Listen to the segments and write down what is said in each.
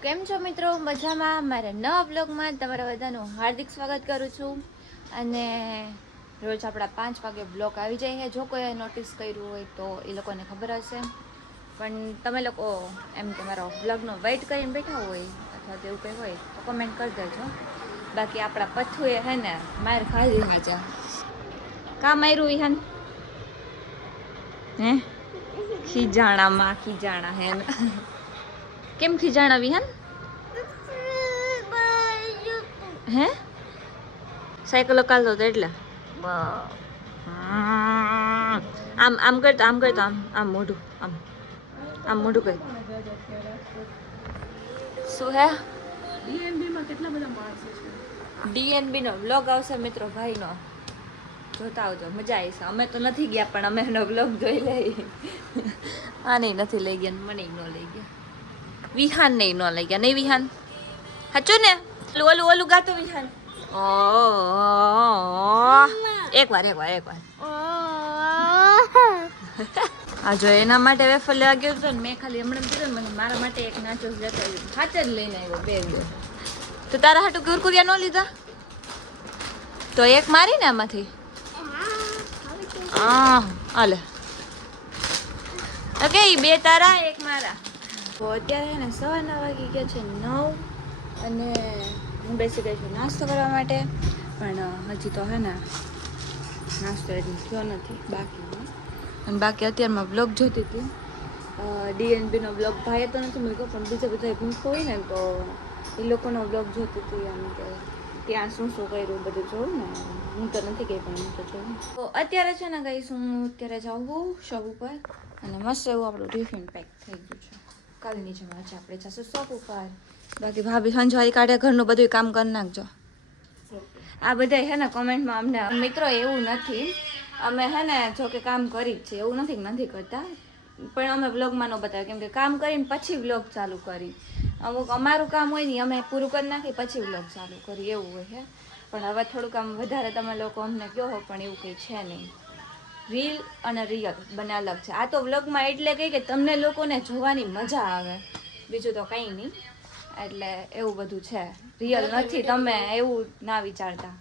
કેમ છો મિત્રો? મજામાં? મારા નવા બ્લોગમાં તમારા બધાનું હાર્દિક સ્વાગત કરું છું. અને રોજ આપણા 5 વાગે બ્લોગ આવી જાય છે. જો કોઈ નોટિસ કર્યું હોય તો એ લોકોને ખબર હશે, પણ તમે લોકો એમ કે મારો બ્લોગનો વેઇટ કરીને બેઠા હોય અથવા તો એવું કંઈ હોય તો કમેન્ટ કરી દેજો. બાકી આપણા પથ્થુએ હે ને માર ખાધી હાજા કા માર્યું ઈહાન હે ખીજાણામાં ખીજાણા હે ને કેમ ખીજાણા વિહાન હે સાયકલો કાલતો હતો એટલે આમ આમ કરતો આમ મોઢું આમ મોઢું કર શું હે ડીએનબી માં કેટલા બધા માણસો છે. ડીએનબી નો વ્લોગ આવશે મિત્રો ભાઈનો, જોતા આવજો, મજા આવશે. અમે તો નથી ગયા પણ અમે એનો વ્લોગ જોઈ લઈ. આને નથી લઈ ગયા, મને ન લઈ ગયા, વિહાન ને ન લઈ ગયા. નહીં વિહાન હાચું ને? ઓલું ઓલું ગાતું વિહાન. એકવાર આ જો એના માટે વેફર લેવા ગયો હતો ને, મેં ખાલી હમણાં કીધું ને મારા માટે એક નાચોસ લેતા આવ્યો. હાચ જ લઈને આવ્યો બે તો તારા હાટું કુરકુરિયા ન લીધા તો એક મારી ને આમાંથી હાલે ઓકે, બે તારા એક મારા. તો અત્યારે ને 9:15 વાગી ગયા છે 9 અને હું બેસી ગઈ છું નાસ્તો કરવા માટે, પણ હજી તો હે ને નાસ્તો એટલું થયો નથી બાકી. અને બાકી અત્યારમાં બ્લોગ જોતી હતી, ડીએનબીનો બ્લોગ ભાઈએ તો નથી મૂક્યો પણ બીજા બધા મૂકતો હોય ને તો એ લોકોનો બ્લોગ જોતી હતી. આમ કે ત્યાં શું શું કર્યું બધું જોઉં ને, હું તો નથી ગઈ પણ હું તો જોઉં. તો અત્યારે છે ને ગઈશ હું અત્યારે જાઉં શોપ ઉપર અને મસ્ત એવું આપણું ટિફિન પેક થઈ ગયું છે. કાલની જેમ આજે આપણે જશું શોપ ઉપર. બાકી ભાભી સંજવારી કાઢે ઘરનું બધું કામ કરી નાખજો. આ બધા હે ને કોમેન્ટમાં અમને મિત્રો એવું નથી, અમે હે ને જો કે કામ કરી જ છે, એવું નથી કે નથી કરતા, પણ અમે વ્લોગમાં ન બતાવે કેમ કે કામ કરીને પછી વ્લોગ ચાલુ કરી. અમુક અમારું કામ હોય ને અમે પૂરું કરી નાખી પછી વ્લોગ ચાલુ કરી એવું હોય છે. પણ હવે થોડુંક આમ વધારે તમે લોકો અમને કહો હો, પણ એવું કંઈ છે નહીં. રીલ અને રિયલ બંને અલગ છે. આ તો વ્લોગમાં એટલે કહી કે તમને લોકોને જોવાની મજા આવે, બીજું તો કંઈ નહીં. એટલે એવું બધું છે, રિયલ નથી, તમે એવું ના વિચારતા.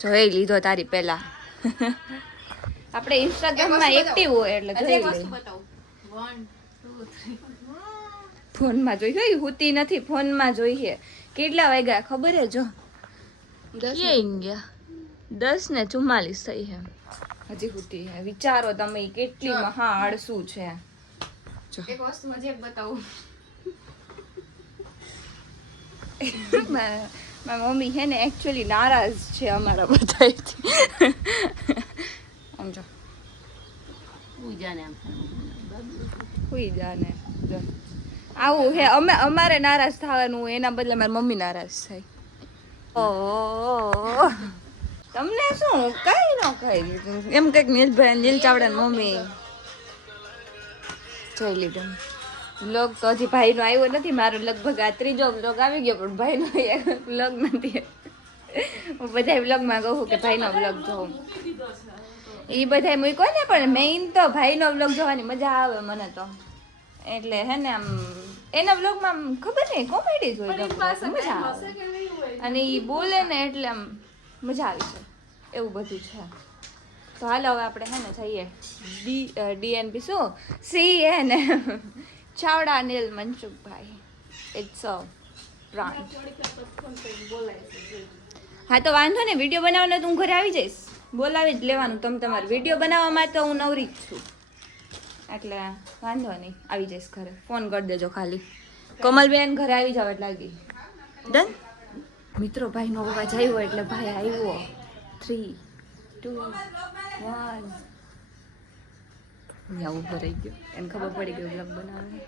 જોઈ લીધો તારી પહેલા. આપણે ઇન્સ્ટાગ્રામમાં એક્ટિવ હોય એટલે જોઈ લઈએ. ફોનમાં જોઈએ, હુતી નથી, ફોનમાં જોઈએ. કેટલા વાગ્યા ખબર હે? જો 10:44 થઈ છે, હજી હુતી હે. વિચારો તમે કેટલી મહા આળસુ છે. જો એક વસ્તુ હજી એક બતાવું, મારી મમ્મી છે ને એકચ્યુઅલી નારાજ છે અમારા બધાથી. સમજો હુઈ જાને જો આવું હે. અમારે નારાજ થવાનું હોય, એના બદલે મારી મમ્મી નારાજ થાય. ઓહ તમને શું કઈ ન કઈ એમ કઈક નીલભાઈ નીલ ચાવડા મમ્મી જોઈ લીધું. વ્લોગ તો હજી ભાઈનો આવ્યો નથી, મારો લગભગ આ 3જો વ્લોગ આવી ગયો પણ ભાઈનો વ્લોગ નથી. હું બધા વ્લોગમાં કહું કે ભાઈનો વ્લોગ જોઉં, એ બધા મૂક્યો ને, પણ મેઇન તો ભાઈનો વ્લોગ જોવાની મજા આવે મને તો. એટલે હે ને આમ એના વ્લોગમાં ખબર નહીં કોમેડી જ હોય, મજા આવે અને એ બોલે ને એટલે આમ મજા આવી જાય એવું બધું છે. તો હાલો હવે આપણે હે ને જઈએ ડીએનબી શું સી હે ને Chavda Anil Mansukhbhai, it's a brand. હા તો વાંધો ને, વિડીયો બનાવવાનો તો હું ઘરે આવી જઈશ, બોલાવી જ લેવાનું. તમે તમારે વિડીયો બનાવવામાં તો હું નવરી જ છું, એટલે વાંધો નહીં, આવી જઈશ ઘરે. ફોન કરી દેજો ખાલી, કોમલબેન ઘરે આવી જાવ એટલે લાગી ડન. મિત્રો ભાઈનો અવાજ આવ્યો એટલે ભાઈ આવ્યો. 3, 2, 1 ત્યાં ઉભો રહી ગયો, એને ખબર પડી ગઈ બ્લોગ બનાવવાની.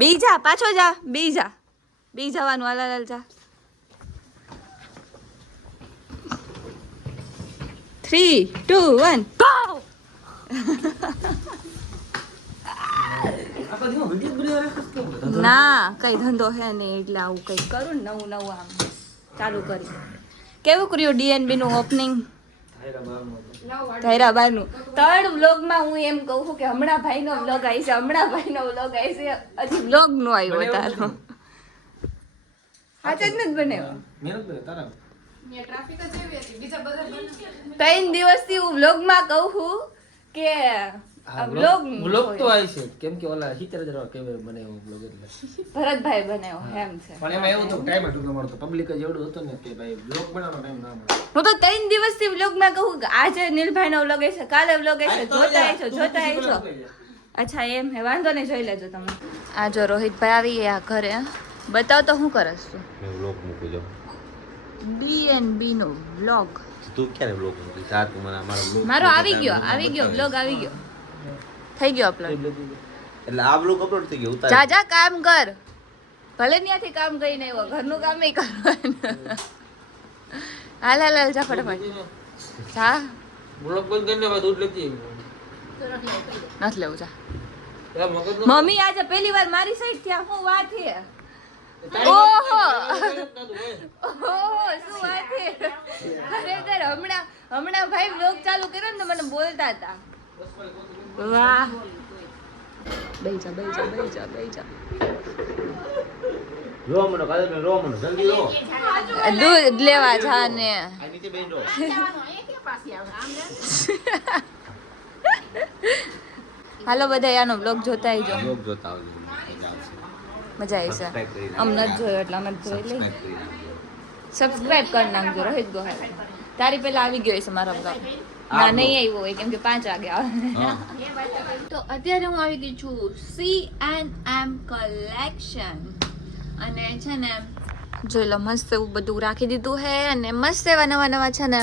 બી જા, પાછો જા, બી જવાનું. હાલ જા. 3, 2, 1 ગો. ના કઈ ધંધો હે નહીં એટલે આવું કઈ કરું ને નવું આમ ચાલુ કરી. કેવું કર્યું DNB નું ઓપનિંગ ધૈરાબાનું 3rd વ્લોગમાં હું એમ કહું છું કે હમણાં ભાઈનો વ્લોગ આવી છે હજી વ્લોગ નો આવ્યો તારો આ જ નથી બનાવ્યો 3 દિવસથી હું વ્લોગમાં કહું છું કે વ્લોગ તો આવી છે કેમ કે ઓલા 70,000 કેમેરા બનાવ્યો વ્લોગ એટલે ભરતભાઈ બનાવ્યો એમ છે પણ એમાં એવું તો ટાઈમ હતો તમારો તો પબ્લિક જ એવડું હતું ને કે ભાઈ વ્લોગ બનાવવાનો ટાઈમ ના મળે હું તો 3 દિવસથી વ્લોગમાં કહું કે આજે નીલભાઈનો વ્લોગ છે કાલે વ્લોગ છે જોતા આવીશો અચ્છા એમ હે વાંધો નહીં જોઈ લેજો તમે આ જો રોહિતભાઈ આવી ગયા ઘરે બતાવ તો શું કરસ તું મેં વ્લોગ મૂકી દો DNB નો વ્લોગ તું ક્યારે વ્લોગ મૂકી તાર તું મને અમારો વ્લોગ મારો આવી ગયો વ્લોગ આવી ગયો થઈ ગયો અપલોડ એટલે આ વ્લોગ અપલોડ થઈ ગયો ઉતાર જા કામ કર ભલે ત્યાંથી કામ કરીને આવ્યો ઘરનું કામ નહીં કરવાનું હાલ જા ફટાફટ જા વ્લોગ બંધ કરીને બાદ દૂધ લેતી નથી લેવું જા મમ્મી આજે પહેલી વાર મારી સાઈડ થી શું વાત છે ઓહો શું વાત છે ખરેખર હમણાં ભાઈ વ્લોગ ચાલુ કર્યો ને મને બોલતા હતા વાહ બેહી જા રો મને કાલે મે રો મને જલ્દી રો દૂધ લેવા જા ને આ નીચે બેહી રો હાલો બધા આનો વ્લોગ જોતા આવજો વ્લોગ જોતા આવજો મજા આવશે અમ નથી જોયો એટલે અમે જોઈ લઈ સબસ્ક્રાઇબ કરી નાખજો રોહિત ગોહાલ તારી પહેલા આવી ગયો છે મારો વ્લોગ ના નહીં આવ્યો હોય કેમ કે 5 વાગે આવે તો અત્યારે હું આવી ગઈ છું C&M કલેક્શન અને છે ને જોઈ લો મસ્ત એવું બધું રાખી દીધું હે અને મસ્ત એવા નવા છે ને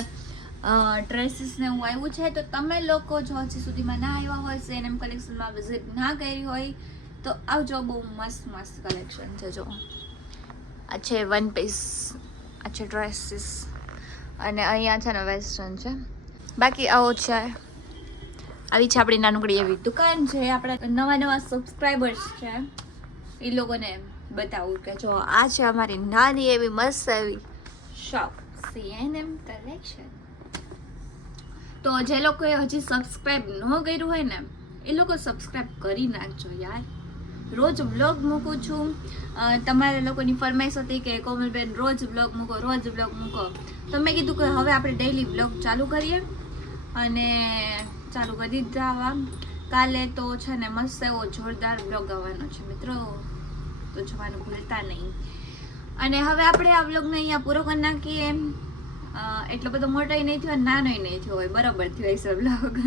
ડ્રેસીસ ને એવું આવ્યું છે તો તમે લોકો જો હજી સુધીમાં ના આવ્યા હોય C&M કલેક્શનમાં વિઝિટ ના કરી હોય તો આવજો બહુ મસ્ત કલેક્શન છે જો આ છે વન પીસ આ છે ડ્રેસીસ અને અહીંયા છે ને વેસ્ટર્ન છે બાકી આવો છે આવી છે આપણી નાનકડી એવી દુકાન છે આપણા નવા સબસ્ક્રાઈબર્સ છે એ લોકોને બતાવું કે જો આ છે અમારી નાની એવી મસ્ત એવી શોપ C&M કલેક્શન તો જે લોકોએ હજી સબસ્ક્રાઈબ ન કર્યું હોય ને એ લોકો સબસ્ક્રાઈબ કરી નાખજો યાર રોજ વ્લોગ મૂકું છું તમારા લોકોની ફરમાઈશ હતી કે કોમલબેન રોજ વ્લોગ મૂકો તો મેં કીધું કે હવે આપણે ડેઈલી વ્લોગ ચાલુ કરીએ અને ચાલુ કરી દીધા કાલે તો છે ને મસ્ત એવો જોરદાર વ્લોગ આવવાનો છે મિત્રો તો જોવાનું ભૂલતા નહીં અને હવે આપણે આ વ્લોગને અહીંયા પૂરો કરી નાખીએ એટલો બધો મોટો નહીં થયો નાનો નહીં થયો હોય બરાબર થયો હશે વ્લોગ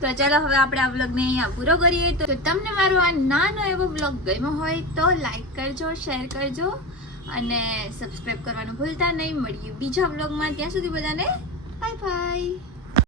તો ચાલો હવે આપણે આ વ્લોગને અહીંયા પૂરો કરીએ તો તમને મારો આ નાનો એવો વ્લોગ ગમ્યો હોય તો લાઈક કરજો શેર કરજો અને સબસ્ક્રાઈબ કરવાનું ભૂલતા નહીં મળીએ બીજા વ્લોગમાં ત્યાં સુધી બધાને બાય બાય